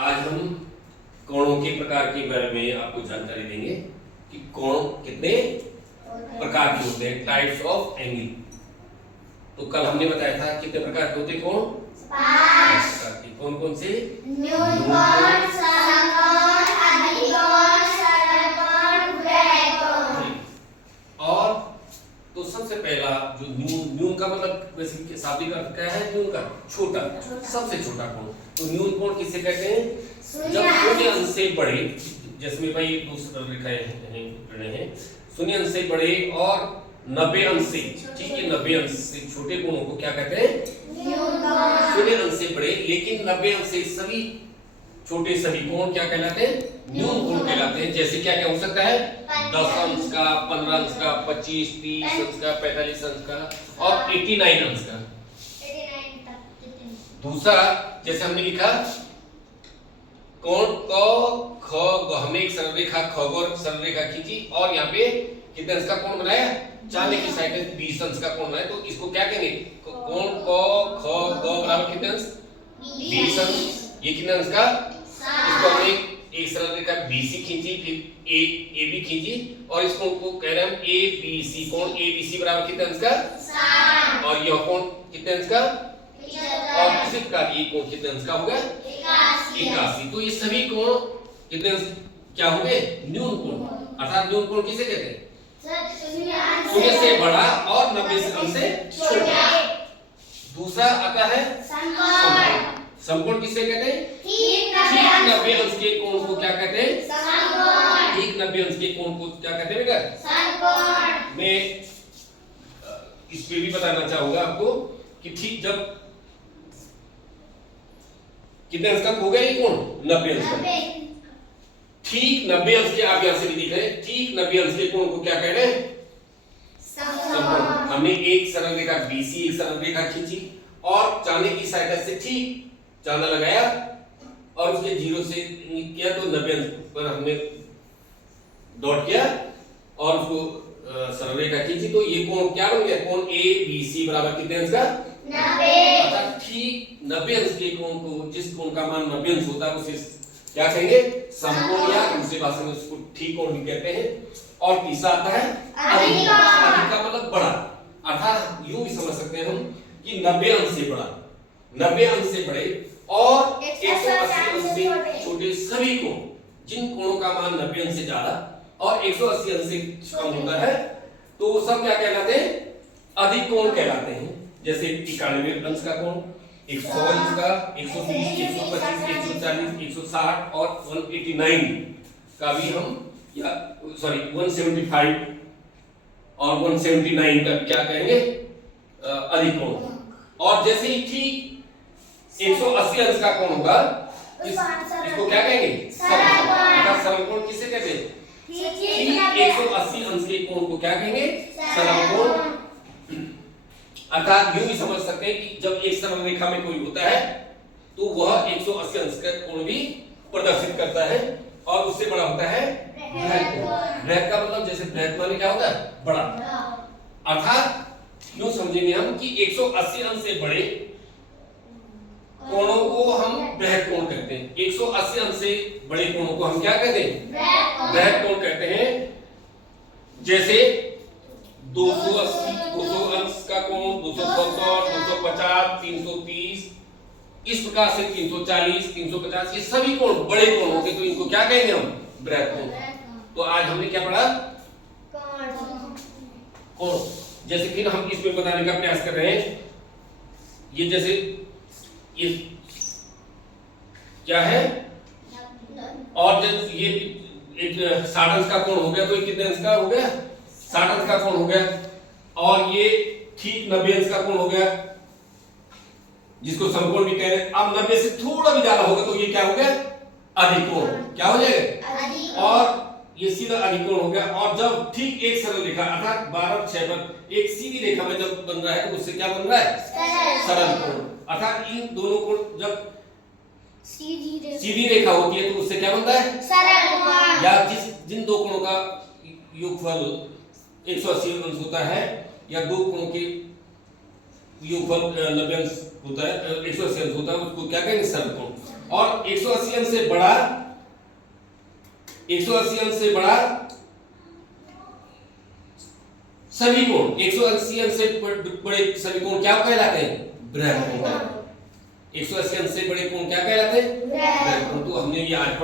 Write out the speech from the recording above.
आज हम कोणों के प्रकार के बारे में आपको जानकारी देंगे कि कोण कितने प्रकार के होते हैं, टाइप्स ऑफ एंगल। तो कल हमने बताया था कितने प्रकार के होते हैं कोण, 5 प्रकार के। कौन कौन से? न्यून कोण, समकोण, अधिकोण, सरल कोण, वृहद कोण। और तो सबसे पहला जो न्यून का मतलब वैसे शाब्दिक अर्थ क्या है? न्यून का छोटा, सबसे छोटा कोण। तो न्यून कोण किसे कहते हैं? जब शून्य अंश से बड़े, जिसमें भाई दूसरा लिखा है शून्य अंश से बड़े और 90 अंश से, ठीक है, 90 अंश से छोटे कोणों को क्या कहते हैं? न्यून कोण। शून्य अंश से बड़े लेकिन 90 अंश से सभी छोटे सभी कोण क्या कहलाते हैं? न्यून कोण कहलाते हैं। जैसे क्या क्या हो सकता है? 10 अंश का, 15 अंश का, 25, 30 अंश का, 45 अंश का और 89 अंश का। दूसरा जैसे हमने लिखा कोण क ख ग, हमने एक सरल रेखा खगोर सरल रेखा खींची और यहाँ पे कितने अंश का कोण बनाया? चांदी की साइड में 20 अंश का कोण बनाया। तो इसको क्या कहेंगे? कोण क ख ग बराबर कितने अंश? 20 अंश। ये कितने अंश का? इसको हमने एक सरल रेखा BC खींची, फिर AB खींची और इसको कह रहे हैं हम ABC। कोण ABC बराबर कितने अंश का? 60। और यह कोण कितने अंश का? और इसी प्रकार ये कोण कितने अंश का होगा? 81। तो ये सभी कोण कितने अंश क्या होंगे? न्यून कोण। अर्थात न्यून कोण किसे कहते हैं? शून्य से बड़ा और 90 अंश से छोटा। दूसरा आता है समकोण। समकोण किसे कहते हैं? ठीक 90 अंश के कोण को क्या कहते हैं? समकोण। ठीक 90 अंश के कोण को क्या कहते हैं बेटा? समकोण। मैं इस पे भी बताना चाहूंगा आपको कि ठीक जब कितने अंश का हो गया ये कोण? 90 अंश का। ठीक 90 अंश के, आप यहां से भी दिख रहे हैं, ठीक 90 अंश के कोण को क्या कह रहे हैं? समकोण। हमने एक सरल रेखा BC, एक सरल रेखा खींची और चांदी की सहायता से ठीक चांदा लगाया और उसके 0 से किया तो 90 अंश पर हमने डॉट किया और उसको सरल रेखा खींची तो ये कोण क्या बन गया? कोण ABC बराबर कितने अंश का? 90। अर्थात ठीक 90 अंश के कोण को, जिस कोण का मान 90 अंश होता है उसे क्या कहेंगे? समकोण, या दूसरी भाषा में उसको ठीक कोण भी कहते हैं। और तीसरा आता है अधिक। अधिक का मतलब बड़ा। अर्थात यूं भी समझ सकते हैं हम कि 90 अंश से बड़ा, 90 अंश से बड़े और 180 अंश से छोटे सभी कोण, जिन कोणों का मान 90 अंश से ज्यादा और 180 अंश से कम होता है तो वो सब क्या कहलाते हैं? अधिक कोण कहलाते हैं। जैसे 91 अंश का कोण, 100 अंश का, 120, 125, 140, 160 और 189 का भी हम, या सॉरी 175 और 179 का क्या कहेंगे? अधिक कोण। और जैसे ही ठीक 180 अंश का कोण होगा इसको क्या कहेंगे? सरल कोण। सरल कोण किसे कहते हैं? ठीक 180 अंश के कोण को क्या कहेंगे? सरल कोण। अर्थात यूं भी समझ सकते हैं कि जब एक सरल रेखा में कोई होता है तो वह 180 अंश का कोण भी प्रदर्शित करता है और उससे बड़ा होता है बृहद कोण। बृहद का मतलब जैसे बृहद माने क्या होता है? बड़ा। अर्थात यूं समझेंगे हम कि 180 अंश से बड़े कोणों को हम बृहद कोण कहते हैं। 180 अंश से बड़े कोणों को हम क्या कहते हैं? बृहद कोण कहते हैं। जैसे 200 अंश का कोण, 270, 250, 330, इस प्रकार से 340, 350, ये सभी कोण बड़े कोण होंगे तो इनको क्या कहेंगे हम? बृहद कोण। तो आज हमने क्या पढ़ा? कोण। जैसे फिर हम इसमें बताने का प्रयास कर रहे हैं, ये जैसे ये क्या है? और जब ये एक 60 अंश का कोण हो गया तो ये कितने अंश का हो गया? 60 अंश का कोण हो गया। और ये ठीक 90 अंश का कोण हो गया जिसको समकोण भी कह रहे हैं। अब 90 से थोड़ा भी ज्यादा होगा तो ये क्या हो गया? अधिक कोण। क्या हो जाएगा? और ये सीधा अधिक कोण हो गया। और जब ठीक एक सरल रेखा अर्थात 12/6 पर एक सीधी रेखा में जब बन रहा है तो उससे क्या बन रहा है? सरल कोण। अर्थात इन दोनों कोण जब सीधी रेखा होती है तो उससे क्या बनता है? सरल कोण। या जिन दो कोणों का योगफल 180 अंश होता है या दो कोणों के योगफल 90 अंश होता है, 180 अंश होता है, उसको क्या कहेंगे? सरल कोण। और 180 अंश से बड़ा 180 अंश से बड़ा सभी कोण 180 अंश से बड़े सभी कोण क्या कहलाते हैं? बृहद कोण। 180 अंश से बड़े कोण क्या कहलाते हैं? बृहद कोण। तो हमने ये आज